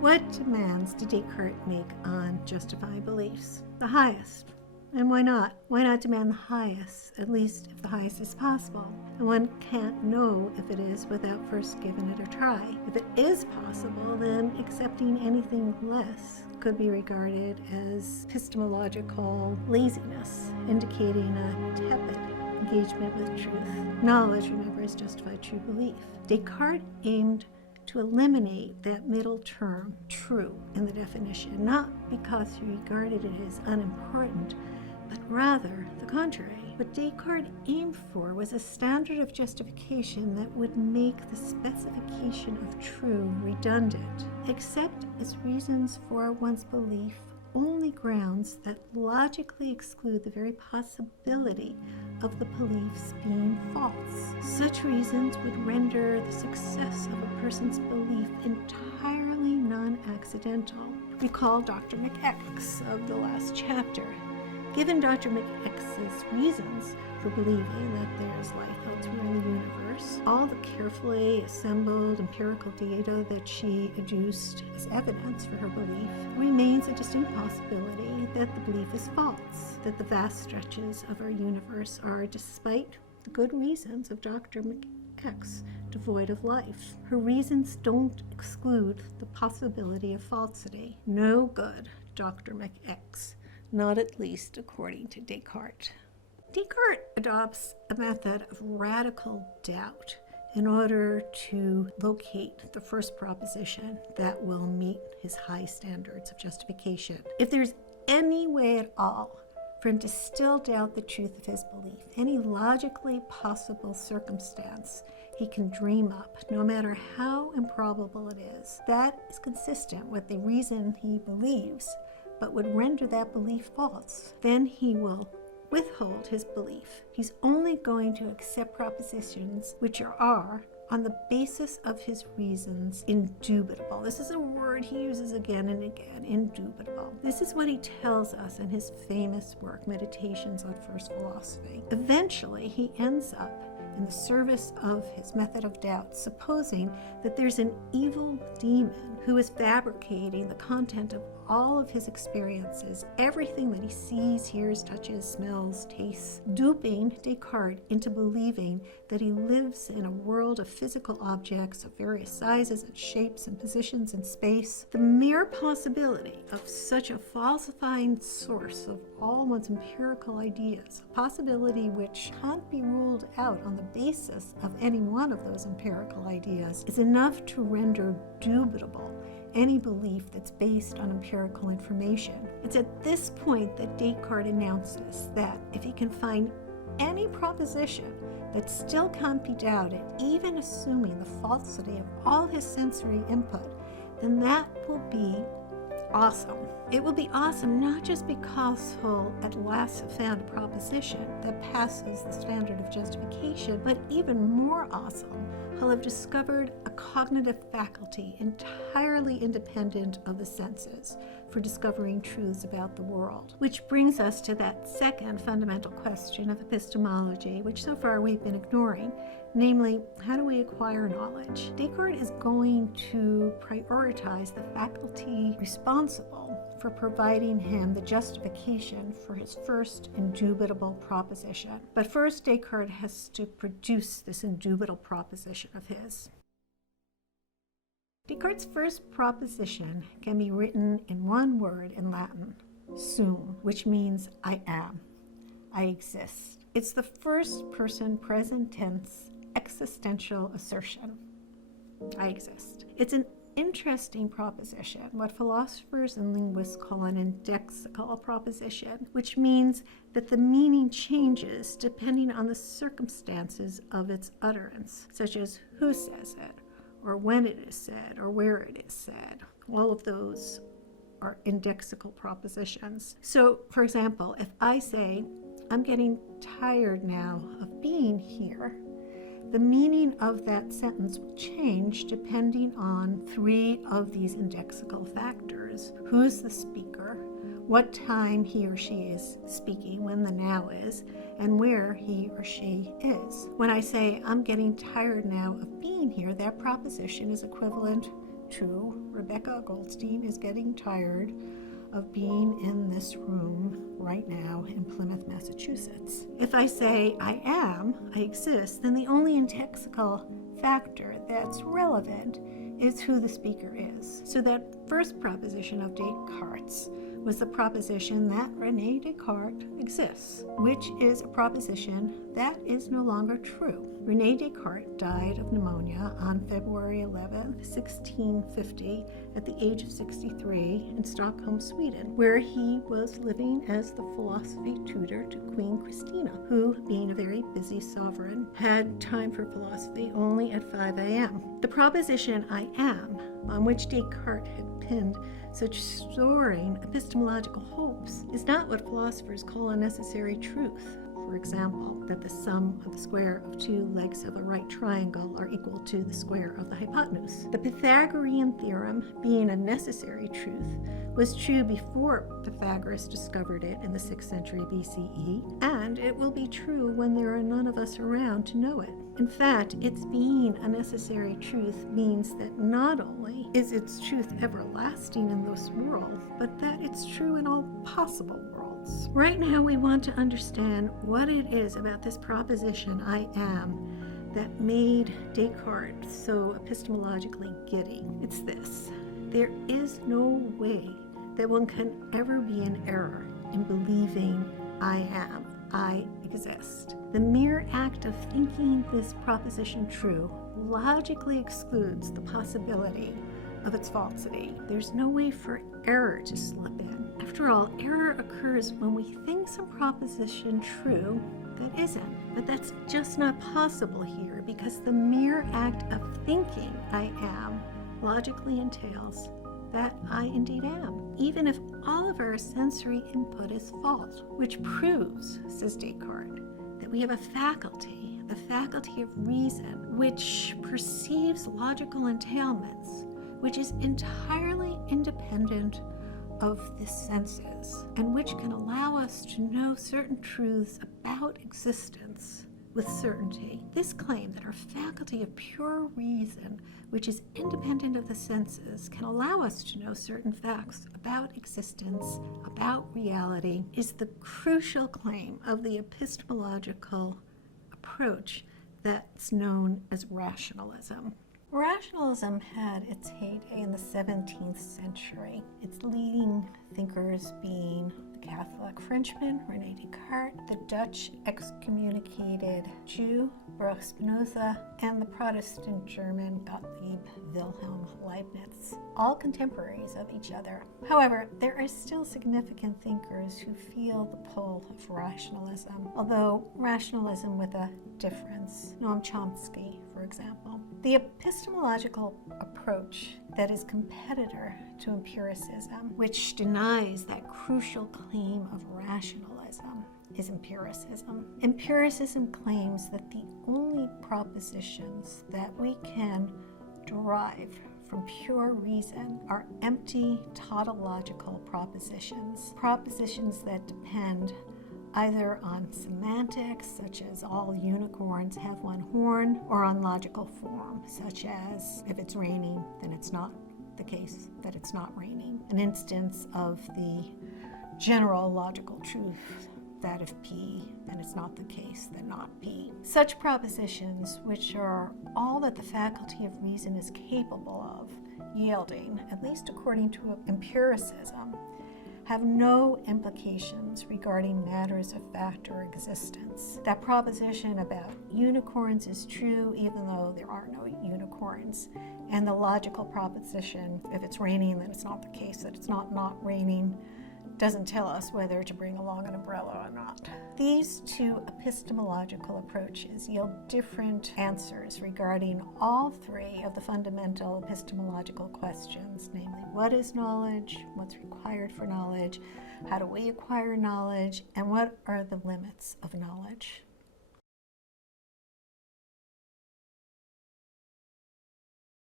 What demands did Descartes make on justifying beliefs? The highest. And why not? Why not demand the highest, at least if the highest is possible? And one can't know if it is without first giving it a try. If it is possible, then accepting anything less could be regarded as epistemological laziness, indicating a tepid engagement with truth. Knowledge, remember, is justified true belief. Descartes aimed to eliminate that middle term, true, in the definition, not because he regarded it as unimportant, but rather the contrary. What Descartes aimed for was a standard of justification that would make the specification of true redundant, except as reasons for one's belief only grounds that logically exclude the very possibility of the beliefs being false. Such reasons would render the success of a person's belief entirely non-accidental. Recall Dr. McX of the last chapter. Given Dr. McX's reasons for believing that there's life elsewhere in the universe, all the carefully assembled empirical data that she adduced as evidence for her belief, remains a distinct possibility that the belief is false, that the vast stretches of our universe are, despite the good reasons of Dr. McX, devoid of life. Her reasons don't exclude the possibility of falsity. No good, Dr. McX. Not at least according to Descartes. Descartes adopts a method of radical doubt in order to locate the first proposition that will meet his high standards of justification. If there's any way at all for him to still doubt the truth of his belief, any logically possible circumstance he can dream up, no matter how improbable it is, that is consistent with the reason he believes, but would render that belief false, then he will withhold his belief. He's only going to accept propositions which are, on the basis of his reasons, indubitable. This is a word he uses again and again, indubitable. This is what he tells us in his famous work, Meditations on First Philosophy. Eventually, he ends up in the service of his method of doubt, supposing that there's an evil demon who is fabricating the content of all of his experiences, everything that he sees, hears, touches, smells, tastes, duping Descartes into believing that he lives in a world of physical objects of various sizes and shapes and positions in space. The mere possibility of such a falsifying source of all one's empirical ideas, a possibility which can't be ruled out on the basis of any one of those empirical ideas, is enough to render dubitable any belief that's based on empirical information. It's at this point that Descartes announces that if he can find any proposition that still can't be doubted, even assuming the falsity of all his sensory input, then that will be awesome. It will be awesome not just because he'll at last have found a proposition that passes the standard of justification, but even more awesome, he'll have discovered a cognitive faculty entirely independent of the senses for discovering truths about the world. Which brings us to that second fundamental question of epistemology, which so far we've been ignoring, namely, how do we acquire knowledge? Descartes is going to prioritize the faculty responsible for providing him the justification for his first indubitable proposition. But first, Descartes has to produce this indubitable proposition of his. Descartes' first proposition can be written in one word in Latin, sum, which means I am, I exist. It's the first person present tense existential assertion. I exist. It's an interesting proposition, what philosophers and linguists call an indexical proposition, which means that the meaning changes depending on the circumstances of its utterance, such as who says it, or when it is said, or where it is said. All of those are indexical propositions. So, for example, if I say, I'm getting tired now of being here, the meaning of that sentence will change depending on three of these indexical factors. Who's the speaker, what time he or she is speaking, when the now is, and where he or she is. When I say, I'm getting tired now of being here, that proposition is equivalent true. Rebecca Goldstein is getting tired of being in this room right now in Plymouth, Massachusetts. If I say I am, I exist, then the only integral factor that's relevant is who the speaker is. So that first proposition of Descartes was the proposition that René Descartes exists, which is a proposition that is no longer true. René Descartes died of pneumonia on February 11, 1650, at the age of 63 in Stockholm, Sweden, where he was living as the philosophy tutor to Queen Christina, who, being a very busy sovereign, had time for philosophy only at 5 a.m. The proposition I am, on which Descartes had pinned such soaring epistemological hopes, is not what philosophers call a necessary truth. For example, that the sum of the square of two legs of a right triangle are equal to the square of the hypotenuse. The Pythagorean theorem, being a necessary truth, was true before Pythagoras discovered it in the 6th century BCE, and it will be true when there are none of us around to know it. In fact, its being a necessary truth means that not only is its truth everlasting in this world, but that it's true in all possible worlds. Right now, we want to understand what it is about this proposition, I am, that made Descartes so epistemologically giddy. It's this: there is no way that one can ever be in error in believing I am, I exist. The mere act of thinking this proposition true logically excludes the possibility of its falsity. There's no way for error to slip in. After all, error occurs when we think some proposition true that isn't. But that's just not possible here, because the mere act of thinking I am logically entails that I indeed am, even if all of our sensory input is false, which proves, says Descartes, that we have a faculty, the faculty of reason, which perceives logical entailments, which is entirely independent of the senses, and which can allow us to know certain truths about existence with certainty. This claim that our faculty of pure reason, which is independent of the senses, can allow us to know certain facts about existence, about reality, is the crucial claim of the epistemological approach that's known as rationalism. Rationalism had its heyday in the 17th century, its leading thinkers being the Catholic Frenchman René Descartes, the Dutch excommunicated Jew Baruch Spinoza, and the Protestant German Gottlieb Wilhelm Leibniz, all contemporaries of each other. However, there are still significant thinkers who feel the pull of rationalism, although rationalism with a difference. Noam Chomsky, for example. The epistemological approach that is competitor to empiricism, which denies that crucial claim of rationalism, is empiricism. Empiricism claims that the only propositions that we can derive from pure reason are empty tautological propositions, propositions that depend either on semantics, such as all unicorns have one horn, or on logical form, such as if it's raining, then it's not the case that it's not raining. An instance of the general logical truth that if P, then it's not the case, then not P. Such propositions, which are all that the faculty of reason is capable of yielding, at least according to empiricism, have no implications regarding matters of fact or existence. That proposition about unicorns is true even though there are no unicorns. And the logical proposition, if it's raining, then it's not the case that it's not raining, doesn't tell us whether to bring along an umbrella or not. These two epistemological approaches yield different answers regarding all three of the fundamental epistemological questions, namely, what is knowledge, what's required for knowledge, how do we acquire knowledge, and what are the limits of knowledge?